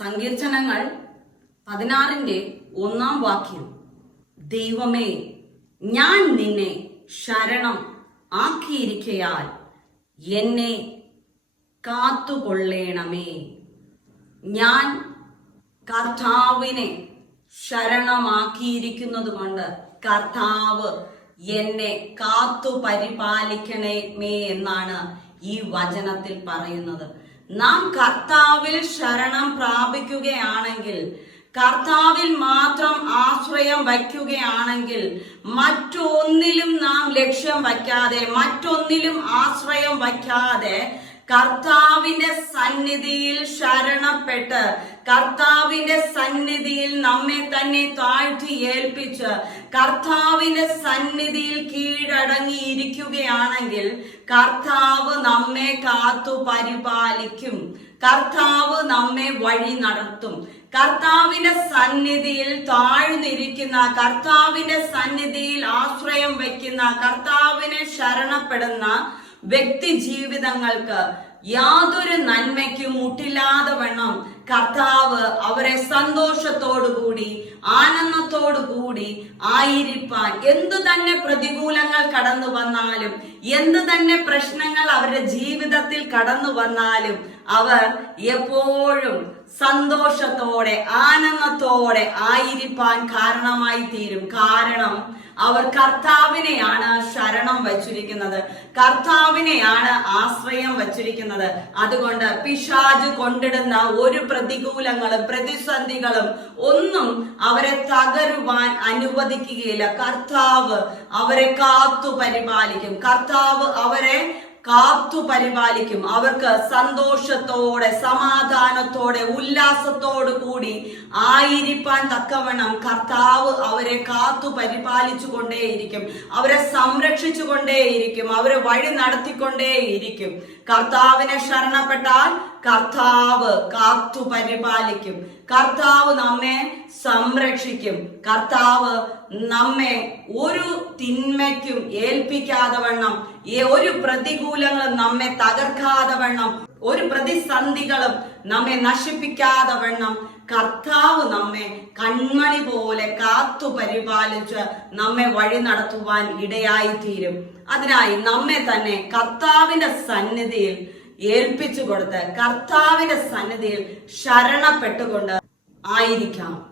സങ്കീർത്തനങ്ങൾ പതിനാറിന്റെ ഒന്നാം വാക്യം. ദൈവമേ ഞാൻ നിന്നെ ശരണം ആക്കിയിരിക്കയാൽ എന്നെ കാത്തുകൊള്ളേണമേ. ഞാൻ കർത്താവിനെ ശരണമാക്കിയിരിക്കുന്നത് കൊണ്ട് കർത്താവ് എന്നെ കാത്തു പരിപാലിക്കണമേ എന്നാണ് ഈ വചനത്തിൽ പറയുന്നത്. നാം കർത്താവിൽ ശരണം പ്രാപിക്കുകയാണെങ്കിൽ കർത്താവിൽ മാത്രം ആശ്രയം വയ്ക്കുകയാണെങ്കിൽ മറ്റൊന്നിലും നാം ലക്ഷ്യം വയ്ക്കാതെ മറ്റൊന്നിലും ആശ്രയം വയ്ക്കാതെ കർത്താവിന്റെ സന്നിധിയിൽ ശരണപ്പെട്ട് കർത്താവിന്റെ സന്നിധിയിൽ നമ്മെ തന്നെ താഴ്ത്തി ഏൽപ്പിച്ച് കർത്താവിന്റെ സന്നിധിയിൽ കീഴടങ്ങിയിരിക്കുകയാണെങ്കിൽ കർത്താവ് നമ്മെ കാത്തു പരിപാലിക്കും. കർത്താവ് നമ്മെ വഴി നടത്തും. കർത്താവിന്റെ സന്നിധിയിൽ താഴ്ന്നിരിക്കുന്ന കർത്താവിന്റെ സന്നിധിയിൽ ആശ്രയം വയ്ക്കുന്ന കർത്താവിനെ ശരണപ്പെടുന്ന വ്യക്തി ജീവിതങ്ങൾക്ക് യാതൊരു നന്മയ്ക്കും മുട്ടില്ലാതെ വണ്ണം. കർത്താവ് അവരെ സന്തോഷത്തോടുകൂടി ആനന്ദത്തോടുകൂടി ആയിരിപ്പാൻ. എന്തു തന്നെ പ്രതികൂലങ്ങൾ കടന്നു വന്നാലും എന്ത് തന്നെ പ്രശ്നങ്ങൾ അവരുടെ ജീവിതത്തിൽ കടന്നു വന്നാലും അവർ എപ്പോഴും സന്തോഷത്തോടെ ആനന്ദത്തോടെ ആയിരിക്കാൻ കാരണമായി തീരും. കാരണം അവർ കർത്താവിനെയാണ് ശരണം വച്ചിരിക്കുന്നത്. കർത്താവിനെയാണ് ആശ്രയം വച്ചിരിക്കുന്നത്. അതുകൊണ്ട് പിശാജ് കൊണ്ടിടുന്ന ഒരു പ്രതികൂലങ്ങളും പ്രതിസന്ധികളും ഒന്നും അവരെ തകരുവാൻ അനുവദിക്കുകയില്ല. കർത്താവ് അവരെ കാത്തു പരിപാലിക്കും. കർത്താവ് അവരെ കാത്തു പരിപാലിക്കും. അവർക്ക് സന്തോഷത്തോടെ സമാധാനത്തോടെ ഉല്ലാസത്തോടു കൂടി ആയിരിക്കാൻ തക്കവണ്ണം കർത്താവ് അവരെ കാത്തു പരിപാലിച്ചു കൊണ്ടേയിരിക്കും അവരെ സംരക്ഷിച്ചു കൊണ്ടേയിരിക്കും അവരെ വഴി നടത്തിക്കൊണ്ടേയിരിക്കും. കർത്താവിനെ ശരണപ്പെട്ടാൽ കർത്താവ് കാത്തു പരിപാലിക്കും. കർത്താവ് നമ്മെ സംരക്ഷിക്കും. കർത്താവ് നമ്മെ ഒരു തിന്മയ്ക്കും ഏൽപ്പിക്കാതെ വണ്ണം. ഒരു പ്രതികൂലങ്ങളും നമ്മെ തകർക്കാതെ വണ്ണം. ഒരു പ്രതിസന്ധികളും നമ്മെ നശിപ്പിക്കാതെ വണ്ണം. കർത്താവ് നമ്മെ കൺമണി പോലെ കാത്തു പരിപാലിച്ച് നമ്മെ വഴി നടത്തുവാൻ ഇടയായി തീരും അതിനായി നമ്മെ തന്നെ കർത്താവിന്റെ സന്നിധിയിൽ ഏൽപ്പിച്ചു കൊടുത്ത് കർത്താവിന്റെ സന്നിധിയിൽ ശരണപ്പെട്ടുകൊണ്ട് ആയിരിക്കാം